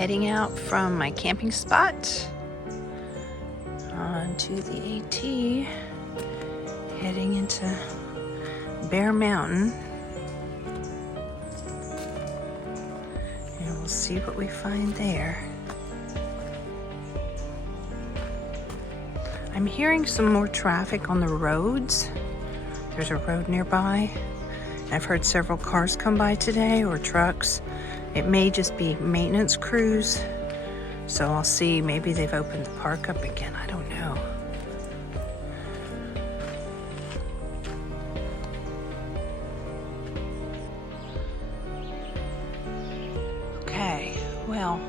Heading out from my camping spot onto the AT, heading into Bear Mountain, and we'll see what we find there. I'm hearing some more traffic on the roads. There's a road nearby. I've heard several cars come by today, or trucks. It may just be maintenance crews. So I'll see, maybe they've opened the park up again. I don't know. Okay, well.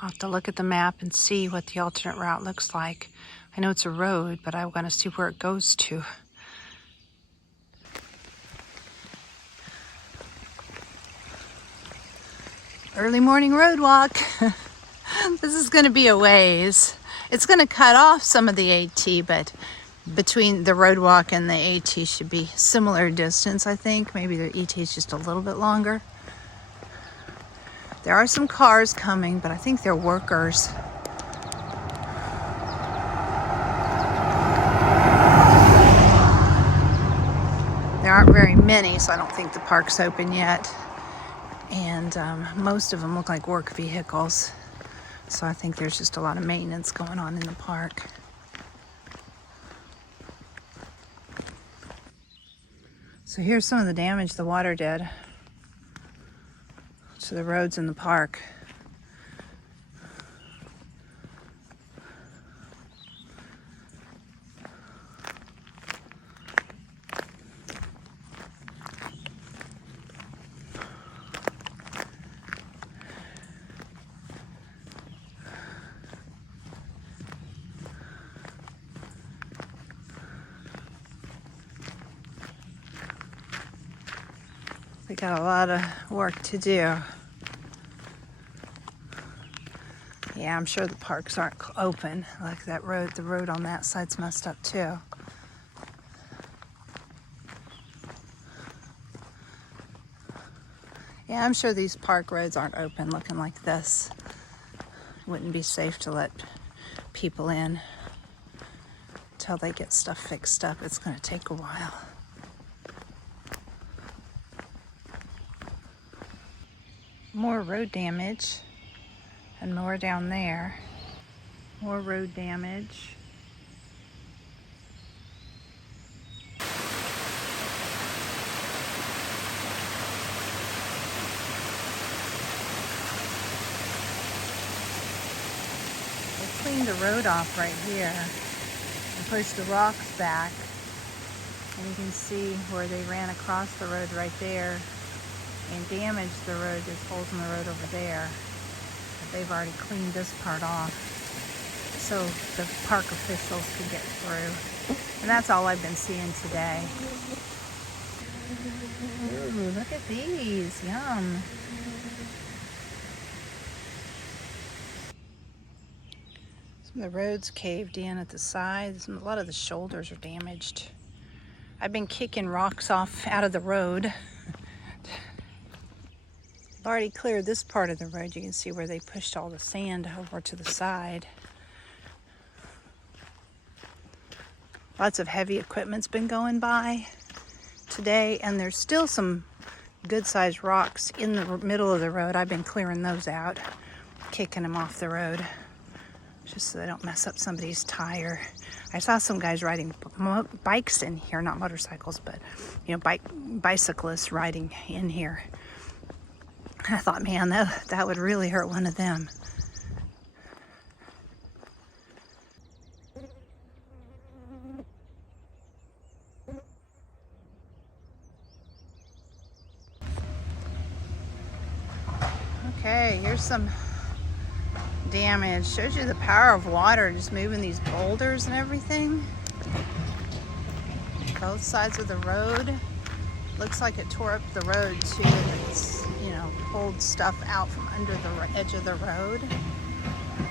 I'll have to look at the map and see what the alternate route looks like. I know it's a road, but I want to see where it goes to. Early morning road walk. This is going to be a ways. It's going to cut off some of the AT, but between the road walk and the AT should be similar distance, I think. Maybe the AT is just a little bit longer. There are some cars coming, but I think they're workers. There aren't very many, so I don't think the park's open yet. And most of them look like work vehicles. So I think there's just a lot of maintenance going on in the park. So here's some of the damage the water did to the roads in the park. We got a lot of work to do. Yeah, I'm sure the parks aren't open. Like that road, the road on that side's messed up too. Yeah, I'm sure these park roads aren't open looking like this. Wouldn't be safe to let people in until they get stuff fixed up. It's going to take a while. More road damage, and more down there. More road damage. They cleaned the road off right here and pushed the rocks back. And you can see where they ran across the road right there and damaged the road. There's holes in the road over there. But they've already cleaned this part off so the park officials could get through. And that's all I've been seeing today. Ooh, look at these. Yum. Some of the roads caved in at the sides. A lot of the shoulders are damaged. I've been kicking rocks off out of the road. Already cleared this part of the road. You can see where they pushed all the sand over to the side. Lots of heavy equipment's been going by today, and there's still some good-sized rocks in the middle of the road. I've been clearing those out, kicking them off the road, just so they don't mess up somebody's tire. I saw some guys riding bikes in here, not motorcycles, but bicyclists riding in here. I thought, man, that would really hurt one of them. Okay, here's some damage. Shows you the power of water just moving these boulders and everything. Both sides of the road. Looks like it tore up the road too. It's, pulled stuff out from under the edge of the road.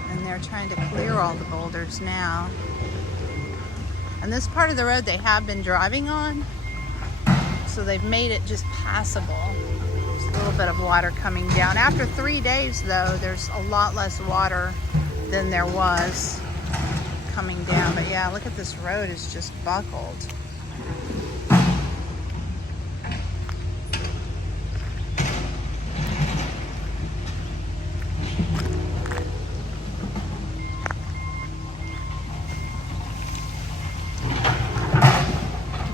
And they're trying to clear all the boulders now. And this part of the road they have been driving on, so they've made it just passable. There's a little bit of water coming down. After 3 days though, there's a lot less water than there was coming down. But yeah, look at this road, is just buckled.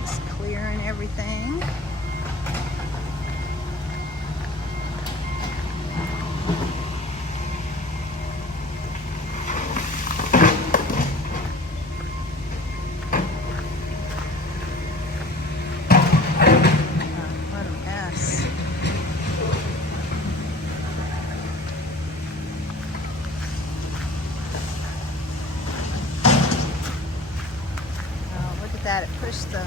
Just clearing everything. That it pushed the,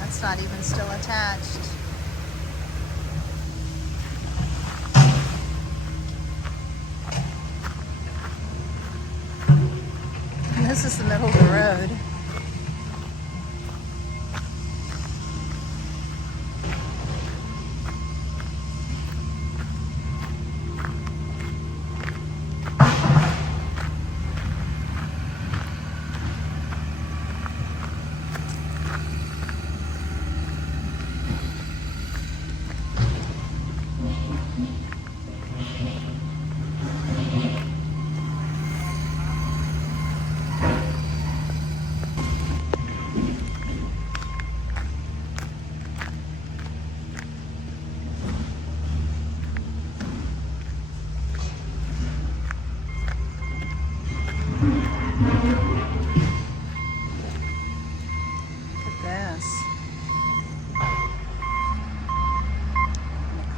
that's not even still attached. And this is the middle of the road.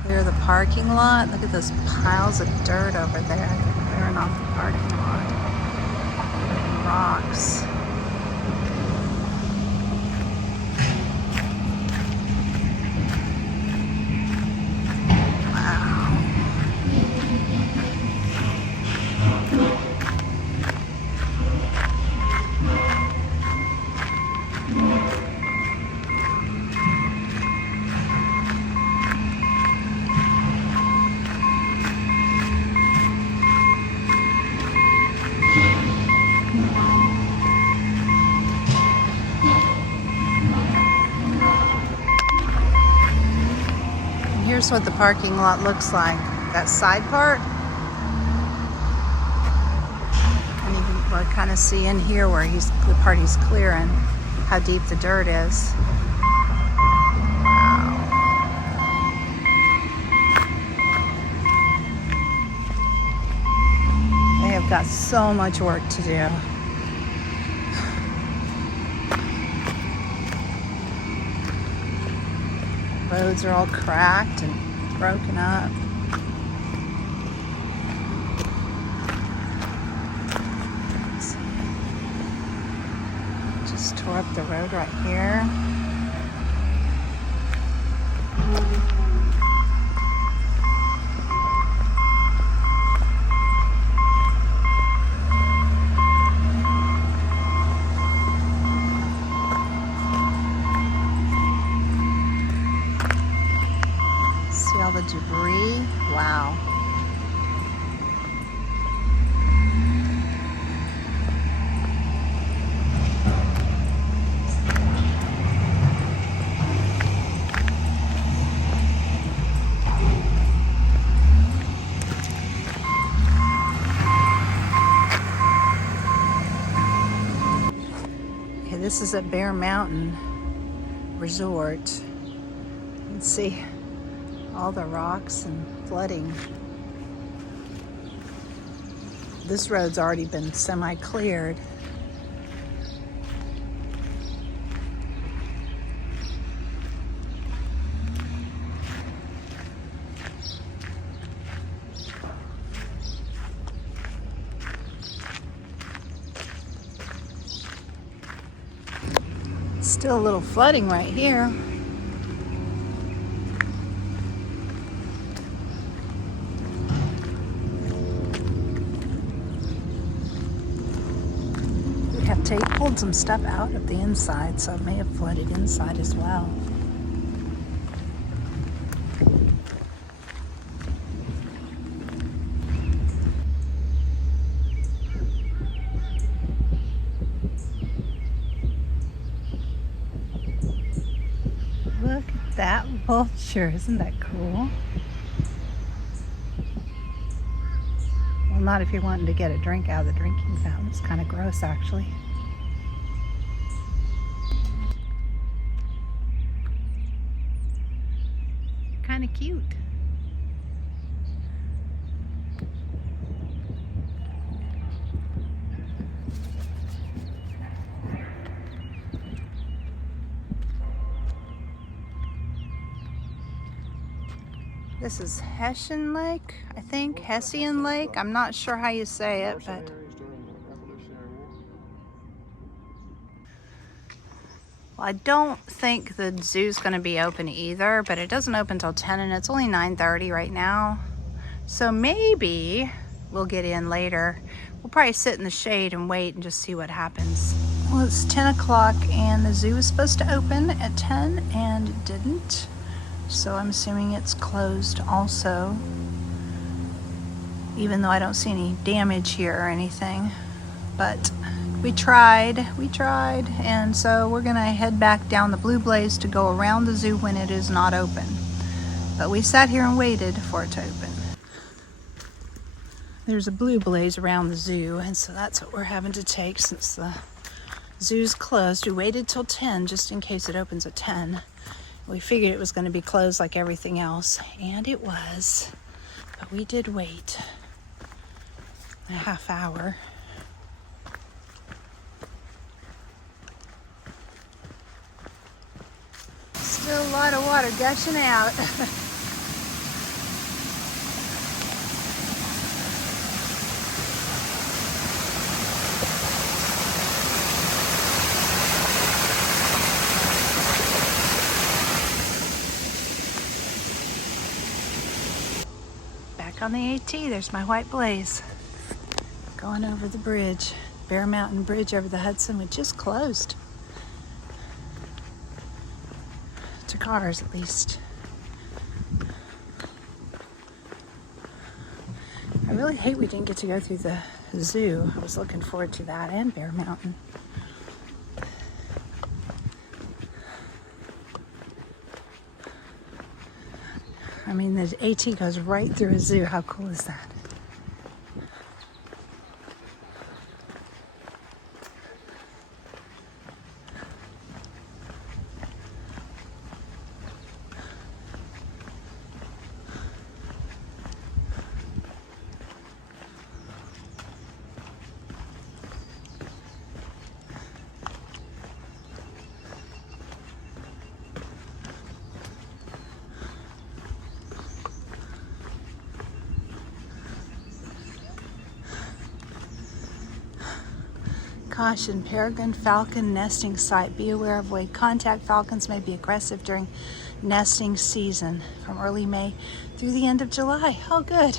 Clear the parking lot. Look at those piles of dirt over there. They're clearing off the parking lot. Rocks. Here's what the parking lot looks like. That side part. And you can kind of see in here where the part he's clearing, how deep the dirt is. Wow. They have got so much work to do. Roads are all cracked and broken up. Just tore up the road right here. All the debris. Wow. Okay, this is at Bear Mountain Resort. You can see all the rocks and flooding. This road's already been semi-cleared. Still a little flooding right here. pulled some stuff out of the inside, so it may have flooded inside as well. Look at that vulture, isn't that cool? Well, not if you're wanting to get a drink out of the drinking fountain. It's kind of gross, actually. Kind of cute. This is Hessian Lake, I think. Hessian Lake. I'm not sure how you say it, but well, I don't think the zoo's going to be open either, but it doesn't open till 10 and it's only 9:30 right now. So maybe we'll get in later. We'll probably sit in the shade and wait and just see what happens. Well, it's 10 o'clock and the zoo was supposed to open at 10 and it didn't. So I'm assuming it's closed also, even though I don't see any damage here or anything. But we tried, and so we're gonna head back down the Blue Blaze to go around the zoo when it is not open. But we sat here and waited for it to open. There's a Blue Blaze around the zoo, and so that's what we're having to take since the zoo's closed. We waited till 10 just in case it opens at 10. We figured it was going to be closed like everything else, and it was, but we did wait a half hour. Still a lot of water gushing out. On the AT, there's my white Blaze going over the bridge, Bear Mountain Bridge over the Hudson, which just closed to cars at least. I really hate we didn't get to go through the zoo. I was looking forward to that, and Bear Mountain. I mean, the AT goes right through a zoo. How cool is that? Caution, peregrine falcon nesting site. Be aware of way contact falcons may be aggressive during nesting season from early May through the end of July. Oh, good.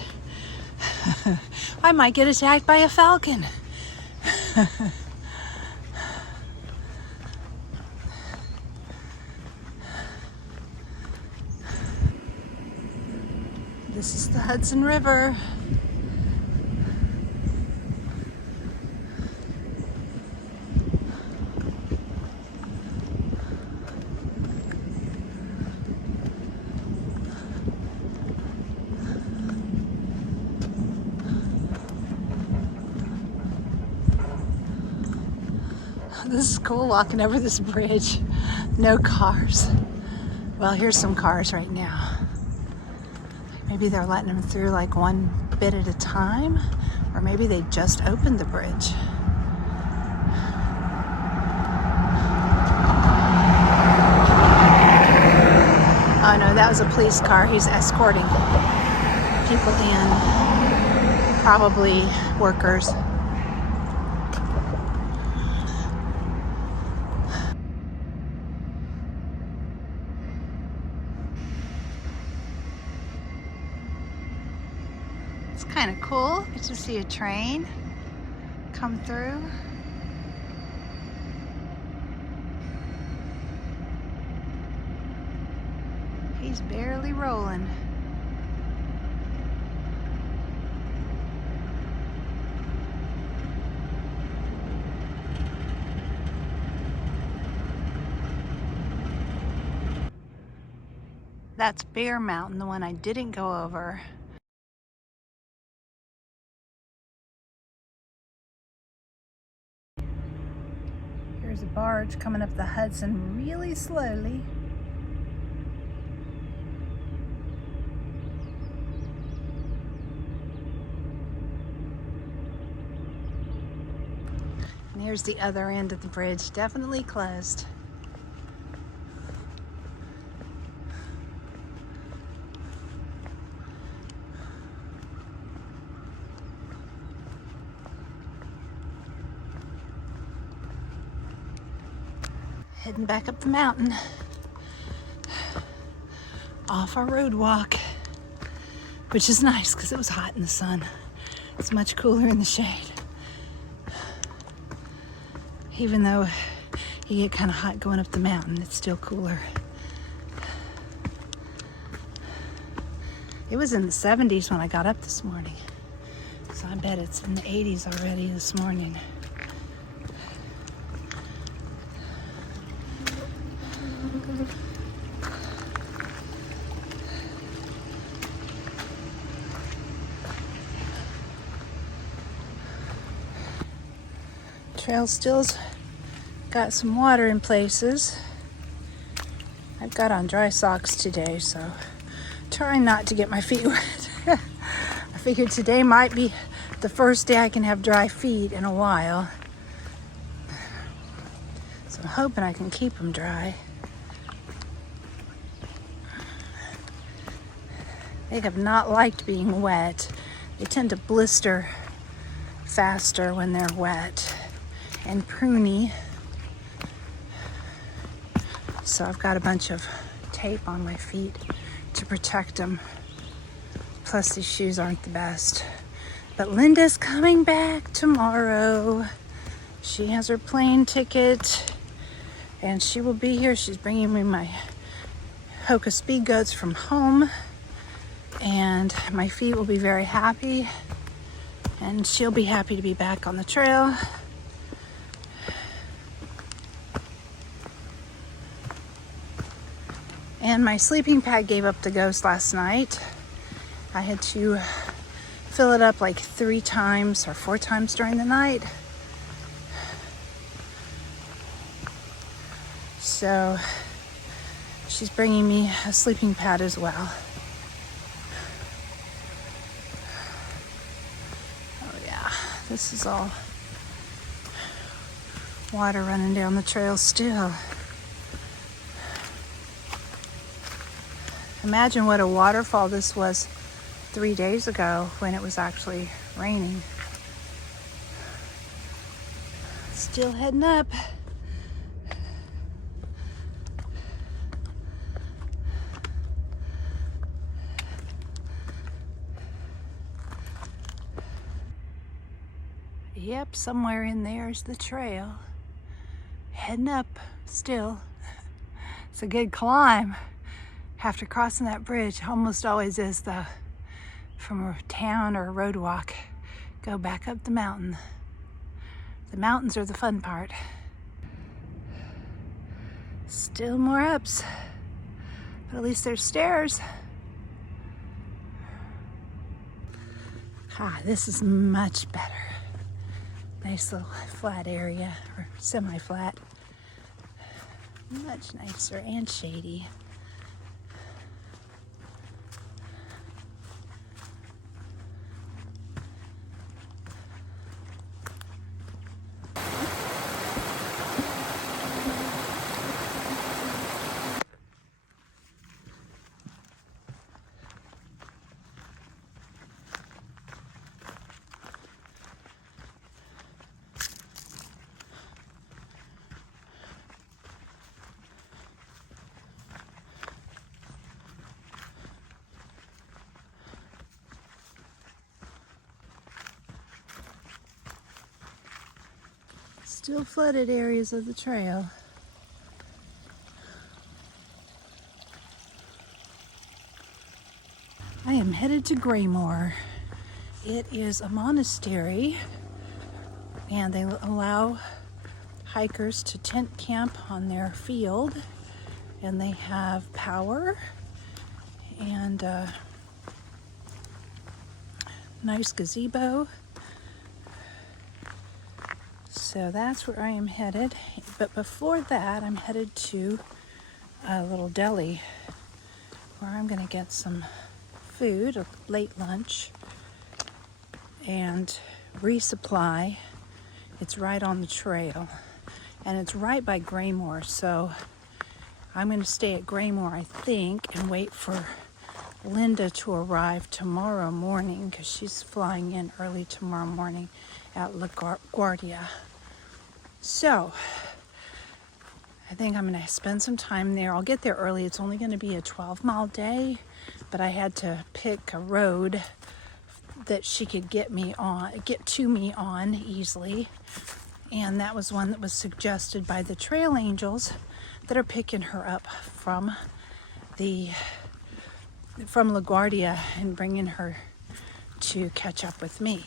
I might get attacked by a falcon. This is the Hudson River. This is cool walking over this bridge. No cars. Well, here's some cars right now. Maybe they're letting them through like one bit at a time, or maybe they just opened the bridge. Oh no, that was a police car. He's escorting people in, probably workers. It's kind of cool. Get to see a train come through. She's barely rolling. That's Bear Mountain, the one I didn't go over. Here's a barge coming up the Hudson really slowly. And here's the other end of the bridge, definitely closed. Heading back up the mountain off our road walk, which is nice because it was hot in the sun. It's much cooler in the shade. Even though you get kind of hot going up the mountain, it's still cooler. It was in the 70s when I got up this morning, so I bet it's in the 80s already this morning. Trail still's got some water in places. I've got on dry socks today, so trying not to get my feet wet. I figured today might be the first day I can have dry feet in a while. So I'm hoping I can keep them dry. They have not liked being wet. They tend to blister faster when they're wet and pruny. So I've got a bunch of tape on my feet to protect them. Plus these shoes aren't the best. But Linda's coming back tomorrow. She has her plane ticket and she will be here. She's bringing me my Hoka speed goats from home, and my feet will be very happy, and she'll be happy to be back on the trail. And my sleeping pad gave up the ghost last night. I had to fill it up like 3 times or 4 times during the night. So she's bringing me a sleeping pad as well. Oh yeah, this is all water running down the trail still. Imagine what a waterfall this was 3 days ago when it was actually raining. Still heading up. Yep, somewhere in there is the trail. Heading up still. It's a good climb. After crossing that bridge, almost always is though, from a town or a road walk, go back up the mountain. The mountains are the fun part. Still more ups, but at least there's stairs. Ah, this is much better. Nice little flat area, or semi-flat. Much nicer and shady. Still flooded areas of the trail. headed to Graymore. It is a monastery, and they allow hikers to tent camp on their field, and they have power and a nice gazebo. So that's where I am headed. But before that, I'm headed to a little deli where I'm going to get some food, a late lunch, and resupply. It's right on the trail, and it's right by Graymore, so I'm going to stay at Graymore, I think, and wait for Linda to arrive tomorrow morning, because she's flying in early tomorrow morning at LaGuardia. So I think I'm going to spend some time there. I'll get there early. It's only going to be a 12-mile day, but I had to pick a road that she could get to me on easily, and that was one that was suggested by the trail angels that are picking her up from LaGuardia and bringing her to catch up with me.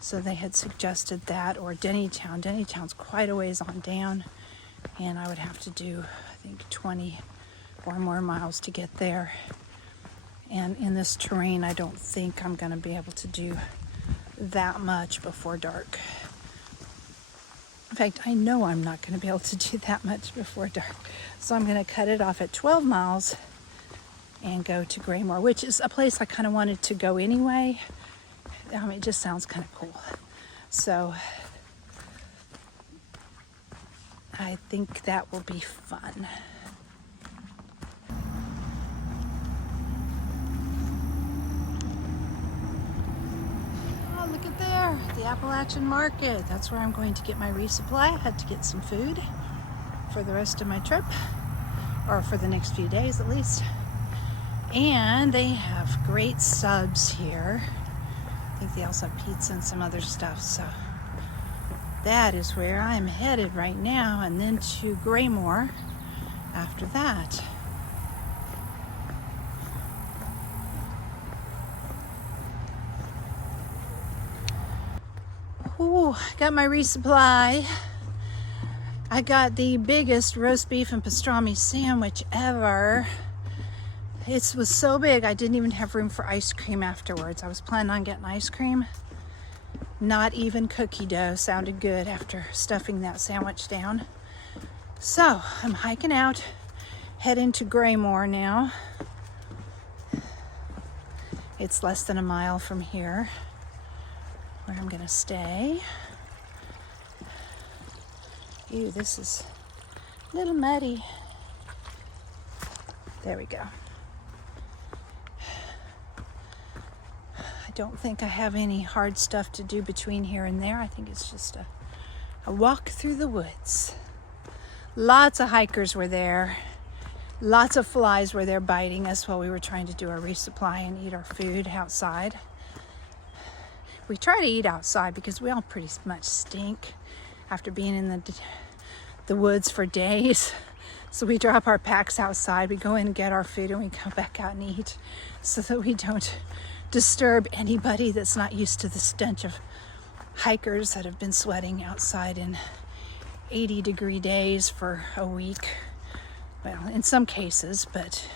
So they had suggested that, or Dennytown. Dennytown's quite a ways on down, and I would have to do, I think, 20 or more miles to get there. And in this terrain, I don't think I'm going to be able to do that much before dark. In fact, I know I'm not going to be able to do that much before dark. So I'm going to cut it off at 12 miles and go to Graymore, which is a place I kind of wanted to go anyway. It just sounds kind of cool. So I think that will be fun. Oh, look at there, the Appalachian Market. That's where I'm going to get my resupply. I had to get some food for the rest of my trip, or for the next few days at least. And they have great subs here. I think they also have pizza and some other stuff. So that is where I'm headed right now, and then to Graymore after that. Ooh, got my resupply. I got the biggest roast beef and pastrami sandwich ever. It was so big I didn't even have room for ice cream afterwards. I was planning on getting ice cream. Not even cookie dough sounded good after stuffing that sandwich down. So I'm hiking out, heading to Graymore now. It's less than a mile from here, where I'm gonna stay. Ew, this is a little muddy. There we go. I don't think I have any hard stuff to do between here and there. I think it's just a walk through the woods. Lots of hikers were there. Lots of flies were there biting us while we were trying to do our resupply and eat our food outside. We try to eat outside because we all pretty much stink after being in the woods for days. So we drop our packs outside, we go in and get our food, and we come back out and eat so that we don't disturb anybody that's not used to the stench of hikers that have been sweating outside in 80-degree days for a week. Well, in some cases, but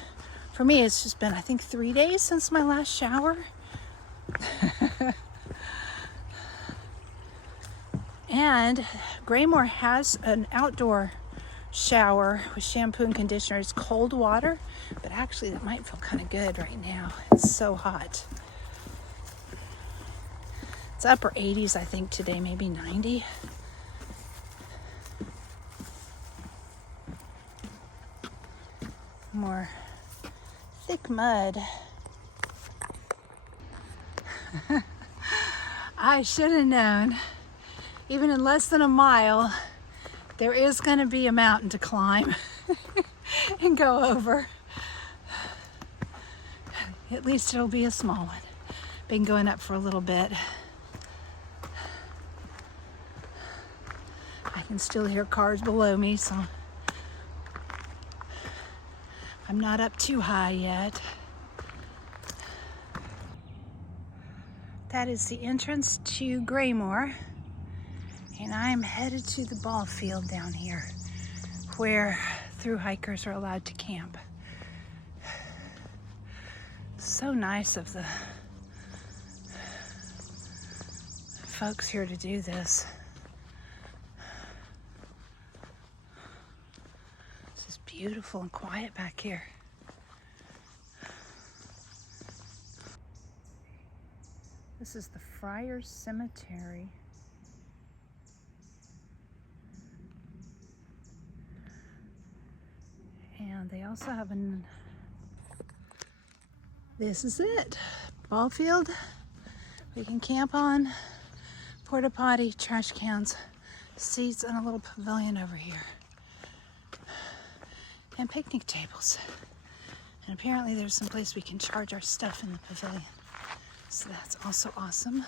for me it's just been, I think, 3 days since my last shower. And Graymore has an outdoor shower with shampoo and conditioner. It's cold water, but actually that might feel kind of good right now. It's so hot. It's upper 80s, I think, today, maybe 90. More thick mud. I should have known. Even in less than a mile, there is going to be a mountain to climb and go over. At least it'll be a small one. Been going up for a little bit. I can still hear cars below me, so I'm not up too high yet. That is the entrance to Graymore, and I'm headed to the ball field down here where through hikers are allowed to camp. So nice of the folks here to do this. This is beautiful and quiet back here. This is the Friars Cemetery. And they also have this is it, ball field. We can camp on, porta potty, trash cans, seats, and a little pavilion over here. And picnic tables. And apparently there's some place we can charge our stuff in the pavilion. So that's also awesome.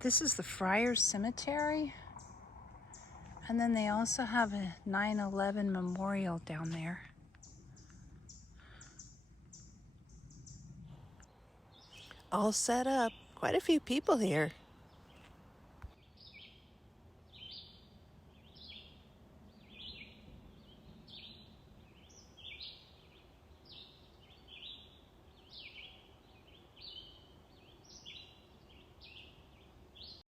This is the Friars Cemetery. And then they also have a 9/11 memorial down there. All set up. Quite a few people here.